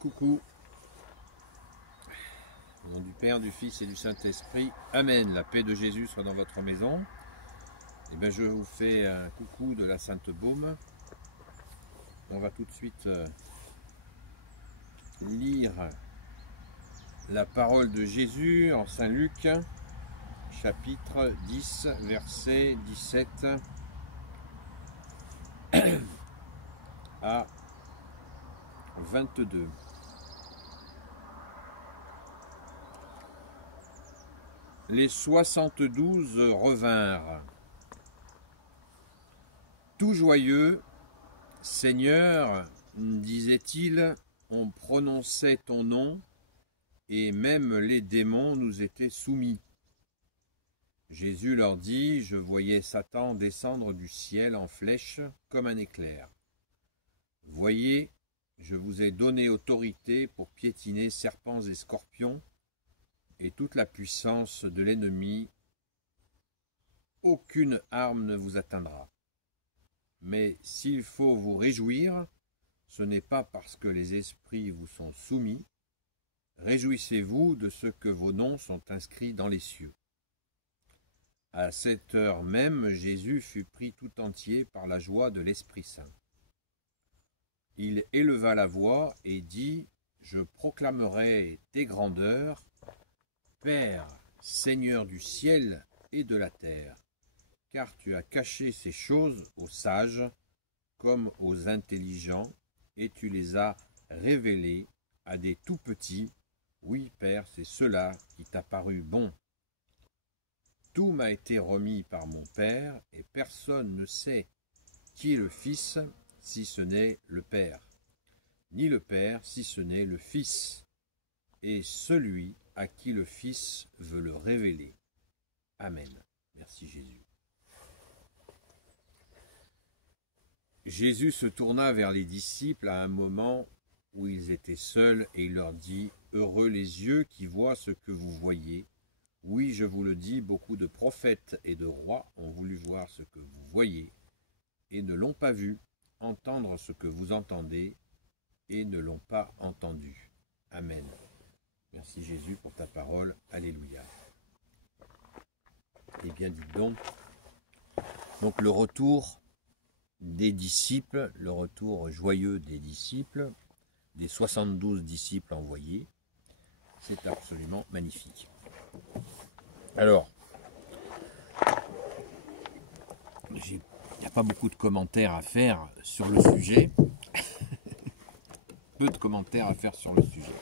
Coucou. Au nom du Père, du Fils et du Saint-Esprit. Amen. La paix de Jésus soit dans votre maison. Et bien, je vous fais un coucou de la Sainte Baume. On va tout de suite lire la parole de Jésus en Saint Luc, chapitre 10, verset 17 à 22. Les 72 revinrent, tout joyeux. Seigneur, disait-il, on prononçait ton nom, et même les démons nous étaient soumis. Jésus leur dit, je voyais Satan descendre du ciel en flèche comme un éclair. Voyez, je vous ai donné autorité pour piétiner serpents et scorpions, et toute la puissance de l'ennemi, aucune arme ne vous atteindra. Mais s'il faut vous réjouir, ce n'est pas parce que les esprits vous sont soumis. Réjouissez-vous de ce que vos noms sont inscrits dans les cieux. À cette heure même, Jésus fut pris tout entier par la joie de l'Esprit Saint. Il éleva la voix et dit, je proclamerai tes grandeurs, Père, Seigneur du ciel et de la terre, car tu as caché ces choses aux sages comme aux intelligents, et tu les as révélées à des tout-petits. Oui, Père, c'est cela qui t'a paru bon. Tout m'a été remis par mon Père, et personne ne sait qui est le Fils, si ce n'est le Père, ni le Père, si ce n'est le Fils, et celui à qui le Fils veut le révéler. Amen. Merci Jésus. Jésus se tourna vers les disciples à un moment où ils étaient seuls et il leur dit, « Heureux les yeux qui voient ce que vous voyez. Oui, je vous le dis, beaucoup de prophètes et de rois ont voulu voir ce que vous voyez et ne l'ont pas vu, entendre ce que vous entendez et ne l'ont pas entendu. Amen. » Merci Jésus pour ta parole. Alléluia. Eh bien, dites donc le retour des disciples, le retour joyeux des disciples, des 72 disciples envoyés, c'est absolument magnifique. Alors, il n'y a pas beaucoup de commentaires à faire sur le sujet. Peu de commentaires à faire sur le sujet.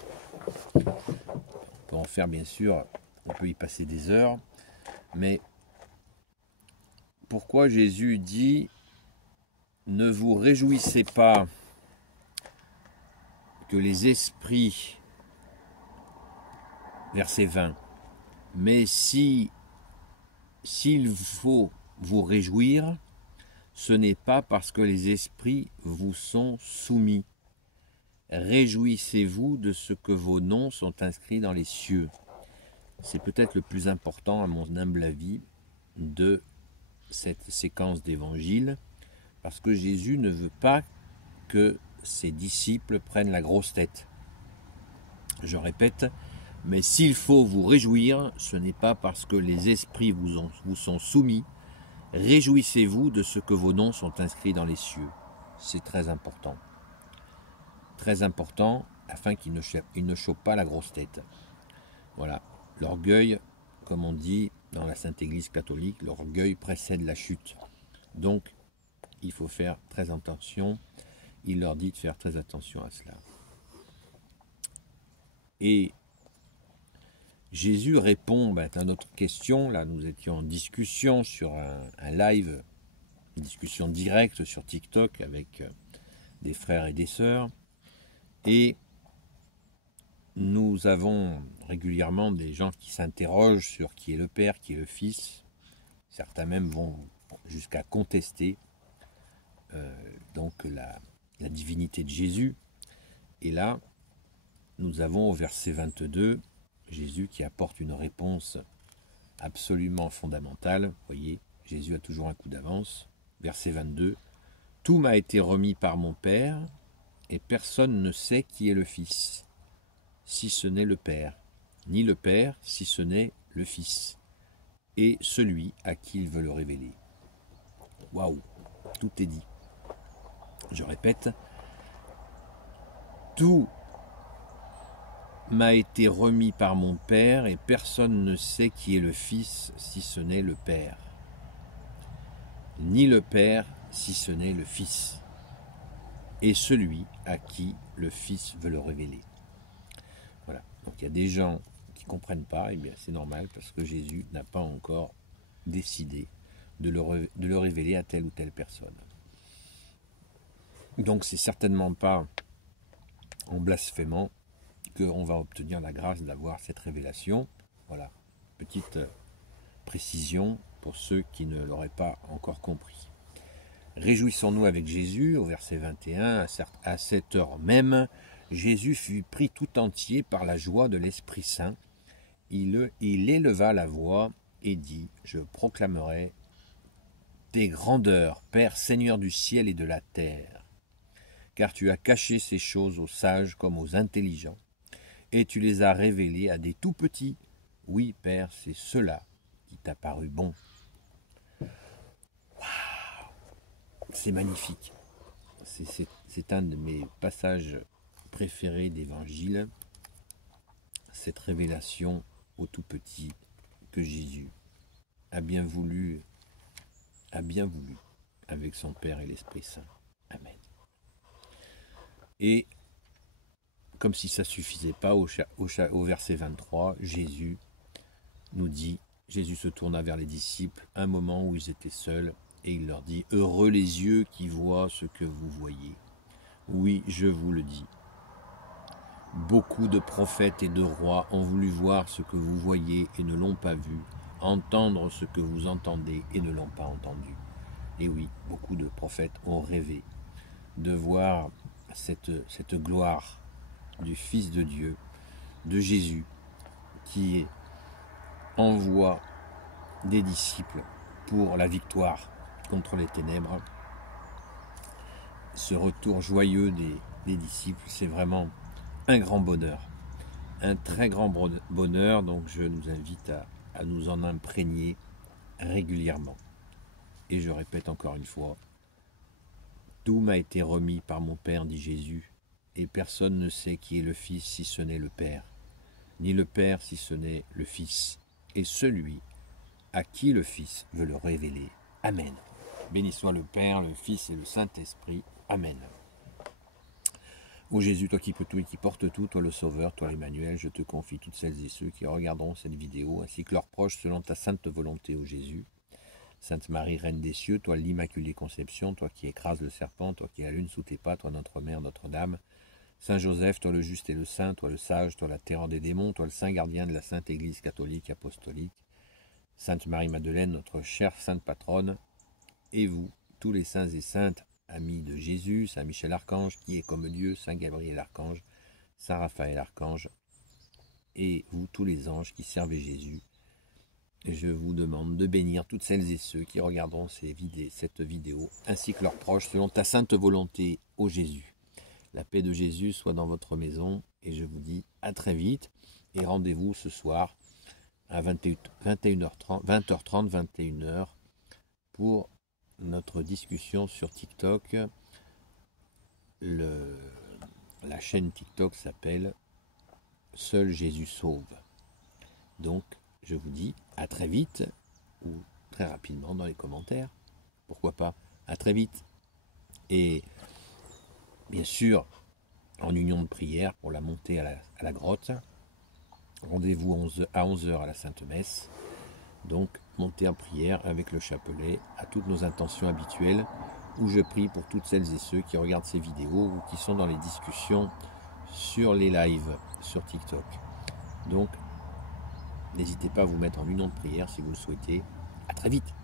On peut en faire bien sûr, on peut y passer des heures, mais pourquoi Jésus dit « Ne vous réjouissez pas que les esprits » verset 20, mais s'il faut vous réjouir, ce n'est pas parce que les esprits vous sont soumis. Réjouissez-vous de ce que vos noms sont inscrits dans les cieux. C'est peut-être le plus important, à mon humble avis, de cette séquence d'évangile, parce que Jésus ne veut pas que ses disciples prennent la grosse tête. Je répète, mais s'il faut vous réjouir, ce n'est pas parce que les esprits vous sont soumis. Réjouissez-vous de ce que vos noms sont inscrits dans les cieux. C'est très important. Très important, afin qu'il ne chope pas la grosse tête. Voilà. L'orgueil, comme on dit dans la Sainte Église catholique, l'orgueil précède la chute. Donc, il faut faire très attention. Il leur dit de faire très attention à cela. Et Jésus répond à notre question. Là, nous étions en discussion sur un live, une discussion directe sur TikTok avec des frères et des sœurs. Et nous avons régulièrement des gens qui s'interrogent sur qui est le Père, qui est le Fils. Certains même vont jusqu'à contester donc la divinité de Jésus. Et là, nous avons au verset 22, Jésus qui apporte une réponse absolument fondamentale. Vous voyez, Jésus a toujours un coup d'avance. Verset 22, « Tout m'a été remis par mon Père, et personne ne sait qui est le Fils, si ce n'est le Père, ni le Père, si ce n'est le Fils, et celui à qui il veut le révéler. Waouh, tout est dit. Je répète, tout m'a été remis par mon Père, et personne ne sait qui est le Fils, si ce n'est le Père, ni le Père, si ce n'est le Fils, et celui à qui le Fils veut le révéler. Voilà, donc il y a des gens qui ne comprennent pas, et bien c'est normal, parce que Jésus n'a pas encore décidé de le révéler à telle ou telle personne. Donc c'est certainement pas en blasphémant qu'on va obtenir la grâce d'avoir cette révélation. Voilà, petite précision pour ceux qui ne l'auraient pas encore compris. Réjouissons-nous avec Jésus, au verset 21, à cette heure même, Jésus fut pris tout entier par la joie de l'Esprit Saint. Il éleva la voix et dit, je proclamerai tes grandeurs, Père, Seigneur du ciel et de la terre, car tu as caché ces choses aux sages comme aux intelligents, et tu les as révélées à des tout petits. Oui, Père, c'est cela qui t'a paru bon. Waouh, c'est magnifique. C'est un de mes passages préférés d'Évangile, cette révélation au tout petit que Jésus a bien voulu avec son Père et l'Esprit Saint. Amen. Et comme si ça ne suffisait pas, au verset 23, Jésus nous dit, Jésus se tourna vers les disciples, un moment où ils étaient seuls, et il leur dit, heureux les yeux qui voient ce que vous voyez. Oui, je vous le dis. Beaucoup de prophètes et de rois ont voulu voir ce que vous voyez et ne l'ont pas vu, entendre ce que vous entendez et ne l'ont pas entendu. Et oui, beaucoup de prophètes ont rêvé de voir cette gloire du Fils de Dieu, de Jésus, qui envoie des disciples pour la victoire contre les ténèbres. Ce retour joyeux des disciples, c'est vraiment un grand bonheur, un très grand bonheur, donc je nous invite à nous en imprégner régulièrement. Et je répète encore une fois, tout m'a été remis par mon Père, dit Jésus, et personne ne sait qui est le Fils si ce n'est le Père, ni le Père si ce n'est le Fils, et celui à qui le Fils veut le révéler. Amen. Béni soit le Père, le Fils et le Saint-Esprit. Amen. Ô Jésus, toi qui peux tout et qui portes tout, toi le Sauveur, toi l'Emmanuel, je te confie toutes celles et ceux qui regarderont cette vidéo, ainsi que leurs proches, selon ta sainte volonté, ô Jésus. Sainte Marie, Reine des cieux, toi l'Immaculée Conception, toi qui écrases le serpent, toi qui allumes sous tes pas, toi notre Mère, Notre-Dame. Saint Joseph, toi le juste et le saint, toi le sage, toi la terreur des démons, toi le saint gardien de la Sainte Église catholique apostolique. Sainte Marie-Madeleine, notre chère sainte patronne, et vous, tous les saints et saintes, amis de Jésus, Saint Michel Archange, qui est comme Dieu, Saint Gabriel Archange, Saint Raphaël Archange, et vous, tous les anges qui servez Jésus, je vous demande de bénir toutes celles et ceux qui regarderont cette vidéo, ainsi que leurs proches, selon ta sainte volonté, ô Jésus. La paix de Jésus soit dans votre maison, et je vous dis à très vite, et rendez-vous ce soir à 20h30, 21h, pour notre discussion sur TikTok. La chaîne TikTok s'appelle Seul Jésus sauve. Donc, je vous dis à très vite, ou très rapidement dans les commentaires. Pourquoi pas, à très vite. Et bien sûr, en union de prière pour la montée à la grotte. Rendez-vous à 11h à la Sainte Messe. Donc, montée en prière avec le chapelet à toutes nos intentions habituelles, où je prie pour toutes celles et ceux qui regardent ces vidéos ou qui sont dans les discussions sur les lives sur TikTok. Donc, n'hésitez pas à vous mettre en union de prière si vous le souhaitez. À très vite.